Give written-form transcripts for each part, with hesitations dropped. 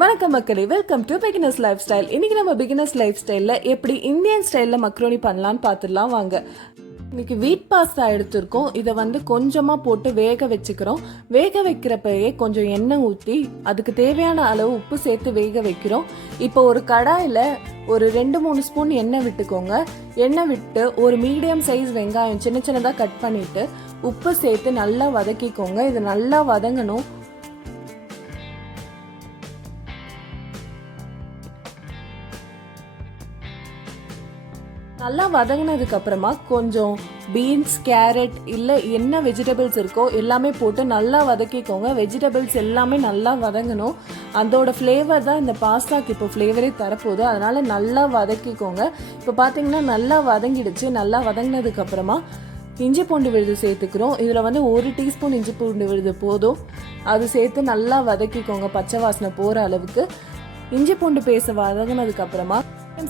வணக்கம் மக்களே, welcome to beginners life style. இன்னைக்கு நம்ம பிகினர்ஸ் லைஃப் ஸ்டைலில் எப்படி இந்தியன் ஸ்டைலில் மக்ரோனி பண்ணலான்னு பார்த்துடலாம் வாங்க. இன்னைக்கு வீட் பாஸ்தா எடுத்திருக்கோம். இதை கொஞ்சமாக போட்டு வேக வச்சுக்கிறோம். வேக வைக்கிறப்பயே கொஞ்சம் எண்ணெய் ஊற்றி அதுக்கு தேவையான அளவு உப்பு சேர்த்து வேக வைக்கிறோம். இப்போ ஒரு கடாயில் ஒரு 2-3 ஸ்பூன் எண்ணெய் விட்டுக்கோங்க. எண்ணெய் விட்டு ஒரு மீடியம் சைஸ் வெங்காயம் சின்ன சின்னதாக கட் பண்ணிவிட்டு உப்பு சேர்த்து நல்லா வதக்கிக்கோங்க. இது நல்லா வதங்கணும். நல்லா வதங்கினதுக்கு அப்புறமா கொஞ்சம் பீன்ஸ், கேரட் இல்லை என்ன வெஜிடபிள்ஸ் இருக்கோ எல்லாமே போட்டு நல்லா வதக்கிக்கோங்க. வெஜிடபிள்ஸ் எல்லாமே நல்லா வதங்கணும். அதோட ஃப்ளேவர் தான் இந்த பாஸ்தாக்கு இப்போ ஃப்ளேவரே தரப்போகுது. அதனால் நல்லா வதக்கிக்கோங்க. இப்போ பார்த்தீங்கன்னா நல்லா வதங்கிடுச்சு. நல்லா வதங்கினதுக்கு அப்புறமா இஞ்சி பூண்டு விழுது சேர்த்துக்கிறோம். இதில் 1 டீஸ்பூன் இஞ்சி பூண்டு விழுது போதும். அது சேர்த்து நல்லா வதக்கிக்கோங்க பச்சை வாசனை போகிற அளவுக்கு. இஞ்சி பூண்டு பேஸ்ட் வதங்கினதுக்கு அப்புறமா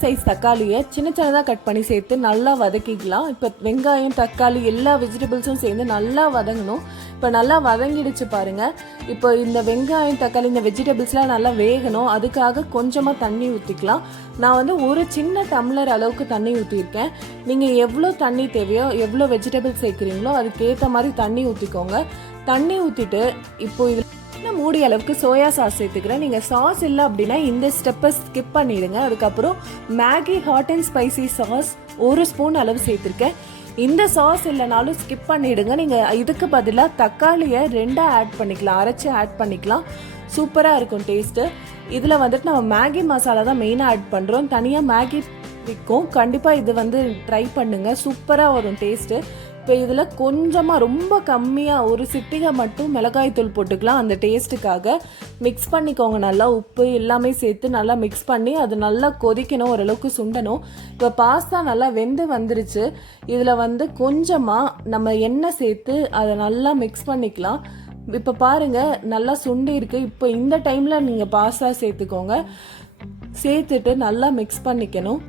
சைஸ் தக்காளியை சின்ன சின்னதாக கட் பண்ணி சேர்த்து நல்லா வதக்கிக்கலாம். இப்போ வெங்காயம், தக்காளி எல்லா வெஜிடபிள்ஸும் சேர்ந்து நல்லா வதங்கணும். இப்போ நல்லா வதங்கிடுச்சு பாருங்கள். இப்போ இந்த வெங்காயம், தக்காளி, இந்த வெஜிடபிள்ஸ்லாம் நல்லா வேகணும். அதுக்காக கொஞ்சமாக தண்ணி ஊற்றிக்கலாம். நான் ஒரு சின்ன டம்ளர் அளவுக்கு தண்ணி ஊற்றிருக்கேன். நீங்கள் எவ்வளோ தண்ணி தேவையோ, எவ்வளோ வெஜிடபிள்ஸ் சேர்க்குறீங்களோ அதுக்கேற்ற மாதிரி தண்ணி ஊற்றிக்கோங்க. தண்ணி ஊற்றிட்டு இப்போ இதில் மூடி அளவுக்கு சோயா சாஸ் சேர்த்துக்கிறேன். நீங்கள் சாஸ் இல்லை அப்படின்னா இந்த ஸ்டெப்பை ஸ்கிப் பண்ணிடுங்க. அதுக்கப்புறம் Maggi hot and spicy sauce 1 spoon அளவு சேர்த்துருக்கேன். இந்த சாஸ் இல்லைனாலும் ஸ்கிப் பண்ணிவிடுங்க. நீங்கள் இதுக்கு பதிலாக தக்காளியை 2 ஆட் பண்ணிக்கலாம், அரைச்சி ஆட் பண்ணிக்கலாம். சூப்பராக இருக்கும் டேஸ்ட்டு. இதில் நம்ம மேகி மசாலா தான் மெயினாக ஆட் பண்ணுறோம். தனியாக மேகி விற்கும். கண்டிப்பாக இது ட்ரை பண்ணுங்கள். சூப்பராக வரும் டேஸ்ட்டு. இப்போ இதில் கொஞ்சமாக ரொம்ப கம்மியாக ஒரு சிட்டிகை மட்டும் மிளகாய்த்தூள் போட்டுக்கலாம். அந்த டேஸ்ட்டுக்காக மிக்ஸ் பண்ணிக்கோங்க. நல்லா உப்பு எல்லாமே சேர்த்து நல்லா மிக்ஸ் பண்ணி அது நல்லா கொதிக்கணும், ஓரளவுக்கு சுண்டணும். இப்போ பாஸ்தா நல்லா வெந்து வந்துருச்சு. இதில் கொஞ்சமாக நம்ம எண்ணெய் சேர்த்து அதை நல்லா மிக்ஸ் பண்ணிக்கலாம். இப்போ பாருங்கள் நல்லா சுண்டி இருக்குது. இப்போ இந்த டைமில் நீங்கள் பாஸ்தா சேர்த்துக்கோங்க. சேர்த்துட்டு நல்லா மிக்ஸ் பண்ணிக்கணும்.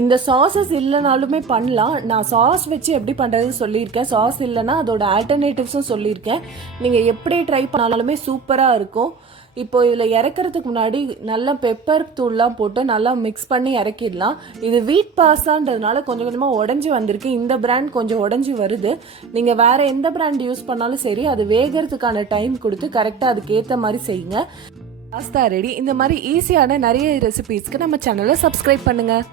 இந்த சாஸஸ் இல்லைனாலுமே பண்ணலாம். நான் சாஸ் வச்சு எப்படி பண்ணுறதுன்னு சொல்லியிருக்கேன். சாஸ் இல்லைன்னா அதோட ஆல்டர்னேட்டிவ்ஸும் சொல்லியிருக்கேன். நீங்கள் எப்படி ட்ரை பண்ணாலுமே சூப்பராக இருக்கும். இப்போ இதில் இறக்கிறதுக்கு முன்னாடி நல்லா பெப்பர் தூள்லாம் போட்டு நல்லா மிக்ஸ் பண்ணி இறக்கிடலாம். இது வீட் பாஸ்தான்றதுனால கொஞ்சம் கொஞ்சமாக உடஞ்சி வந்திருக்கு. இந்த பிராண்ட் கொஞ்சம் உடஞ்சி வருது. நீங்கள் வேறு எந்த பிராண்ட் யூஸ் பண்ணாலும் சரி, அது வேகிறதுக்கான டைம் கொடுத்து கரெக்டாக அதுக்கேற்ற மாதிரி செய்யுங்க. Pasta ready. இந்த மாதிரி ஈஸியான நிறைய ரெசிபீஸ்க்கு நம்ம சேனலை சப்ஸ்கிரைப் பண்ணுங்கள்.